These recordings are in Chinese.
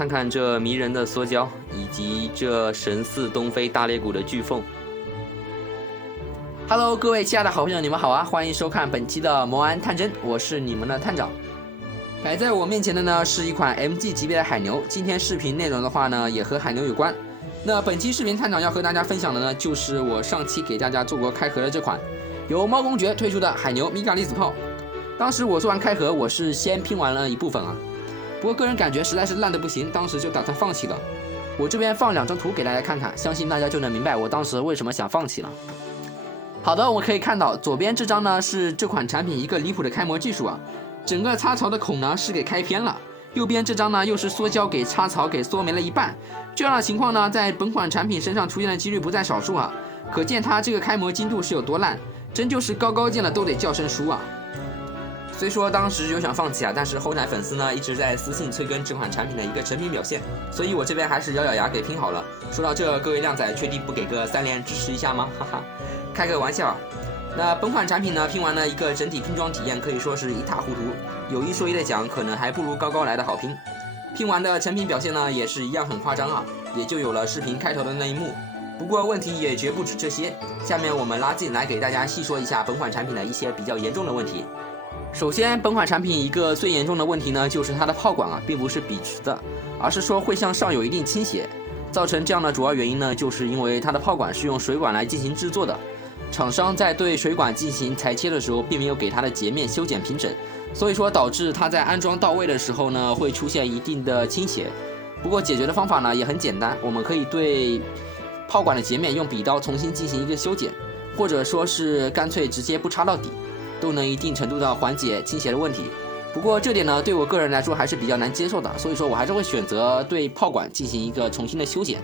看看这迷人的缩胶，以及这神似东非大裂谷的巨凤。Hello， 各位亲爱的好朋友，你们好啊！欢迎收看本期的摩安探针，我是你们的探长。摆在我面前的呢是一款 MG 级别的海牛，今天视频内容的话呢也和海牛有关。那本期视频探长要和大家分享的呢就是我上期给大家做过开盒的这款由猫公爵推出的海牛米嘎粒子炮。当时我做完开盒，我是先拼完了一部分啊，不过个人感觉实在是烂的不行，当时就打算放弃了。我这边放2张图给大家看看，相信大家就能明白我当时为什么想放弃了。好的，我们可以看到左边这张呢是这款产品一个离谱的开模技术啊，整个插槽的孔呢是给开偏了，右边这张呢又是缩胶给插槽给缩没了一半，这样的情况呢在本款产品身上出现的几率不在少数啊，可见它这个开模精度是有多烂，真就是高高见了都得叫声叔啊。虽说当时有想放弃啊，但是后台粉丝呢一直在私信催更这款产品的一个成品表现，所以我这边还是咬咬牙给拼好了。说到这，各位靓仔确定不给个3连支持一下吗？哈哈，开个玩笑。那本款产品呢拼完了一个整体拼装体验可以说是一塌糊涂，有一说一的讲，可能还不如高高来的好拼。拼完的成品表现呢也是一样很夸张啊，也就有了视频开头的那一幕。不过问题也绝不止这些，下面我们拉近来给大家细说一下本款产品的一些比较严重的问题。首先，本款产品一个最严重的问题呢，就是它的炮管啊，并不是笔直的，而是说会向上有一定倾斜。造成这样的主要原因呢，就是因为它的炮管是用水管来进行制作的，厂商在对水管进行裁切的时候，并没有给它的截面修剪平整，所以说导致它在安装到位的时候呢，会出现一定的倾斜。不过解决的方法呢也很简单，我们可以对炮管的截面用笔刀重新进行一个修剪，或者说是干脆直接不插到底，都能一定程度的缓解倾斜的问题。不过这点呢对我个人来说还是比较难接受的，所以说我还是会选择对炮管进行一个重新的修剪。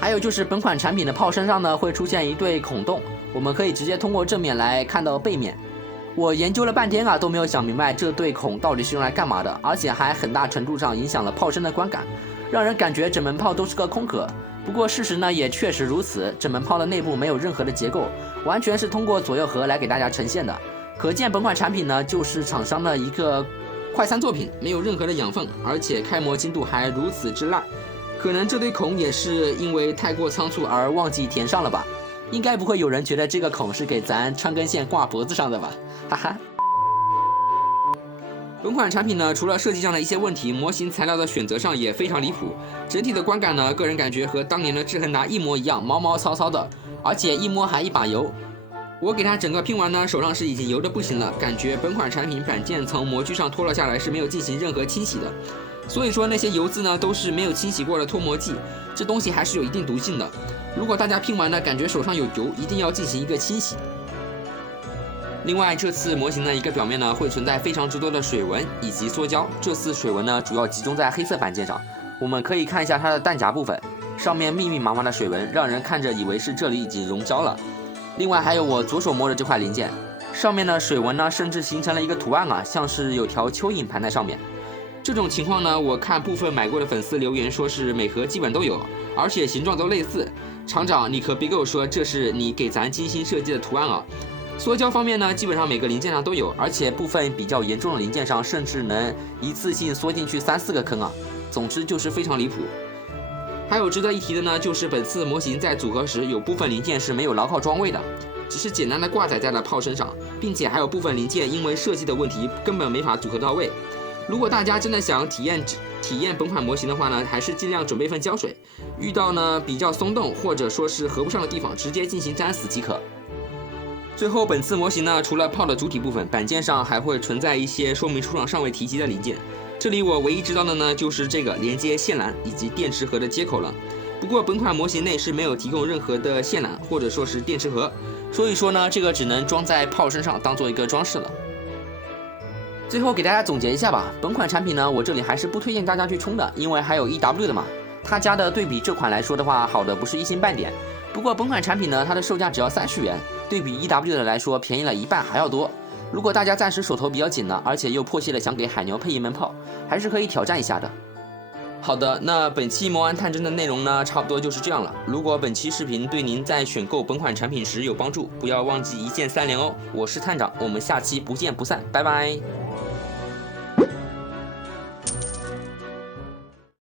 还有就是本款产品的炮身上呢会出现一对孔洞，我们可以直接通过正面来看到背面。我研究了半天啊都没有想明白这对孔到底是用来干嘛的，而且还很大程度上影响了炮身的观感，让人感觉整门炮都是个空壳。不过事实呢也确实如此，整门炮的内部没有任何的结构，完全是通过左右核来给大家呈现的。可见本款产品呢就是厂商的一个快餐作品，没有任何的养分，而且开模精度还如此之烂。可能这对孔也是因为太过仓促而忘记填上了吧，应该不会有人觉得这个孔是给咱穿根线挂脖子上的吧，哈哈。本款产品呢，除了设计上的一些问题，模型材料的选择上也非常离谱。整体的观感呢，个人感觉和当年的智恒达一模一样，毛毛糙糙的，而且一摸还一把油。我给它整个拼完呢，手上是已经油的不行了，感觉本款产品板件从模具上脱了下来，是没有进行任何清洗的。所以说那些油渍呢，都是没有清洗过的脱模剂，这东西还是有一定毒性的。如果大家拼完呢，感觉手上有油，一定要进行一个清洗。另外，这次模型的一个表面呢，会存在非常之多的水纹以及缩胶。这次水纹呢，主要集中在黑色板件上。我们可以看一下它的弹夹部分，上面密密麻麻的水纹，让人看着以为是这里已经熔胶了。另外还有我左手摸的这块零件，上面的水纹呢，甚至形成了一个图案啊，像是有条蚯蚓盘在上面。这种情况呢，我看部分买过的粉丝留言说是每盒基本都有，而且形状都类似。厂长，你可别给我说这是你给咱精心设计的图案啊！缩胶方面呢，基本上每个零件上都有，而且部分比较严重的零件上，甚至能一次性缩进去3-4个坑啊！总之就是非常离谱。还有值得一提的呢，就是本次模型在组合时，有部分零件是没有牢靠装位的，只是简单的挂载在了炮身上，并且还有部分零件因为设计的问题，根本没法组合到位。如果大家真的想体验本款模型的话呢，还是尽量准备份胶水，遇到呢比较松动或者说是合不上的地方，直接进行粘死即可。最后，本次模型呢，除了炮的主体部分，板件上还会存在一些说明书上尚未提及的零件。这里我唯一知道的呢，就是这个连接线缆以及电池盒的接口了。不过本款模型内是没有提供任何的线缆或者说是电池盒，所以说呢，这个只能装在炮身上当做一个装饰了。最后给大家总结一下吧，本款产品呢，我这里还是不推荐大家去冲的，因为还有 EW 的嘛，他家的对比这款来说的话，好的不是一星半点。不过本款产品呢，它的售价只要30元，对比 EW 的来说便宜了一半还要多。如果大家暂时手头比较紧呢，而且又迫切的想给海牛配一门炮，还是可以挑战一下的。好的，那本期魔安探针的内容呢，差不多就是这样了。如果本期视频对您在选购本款产品时有帮助，不要忘记一键3连哦。我是探长，我们下期不见不散，拜拜。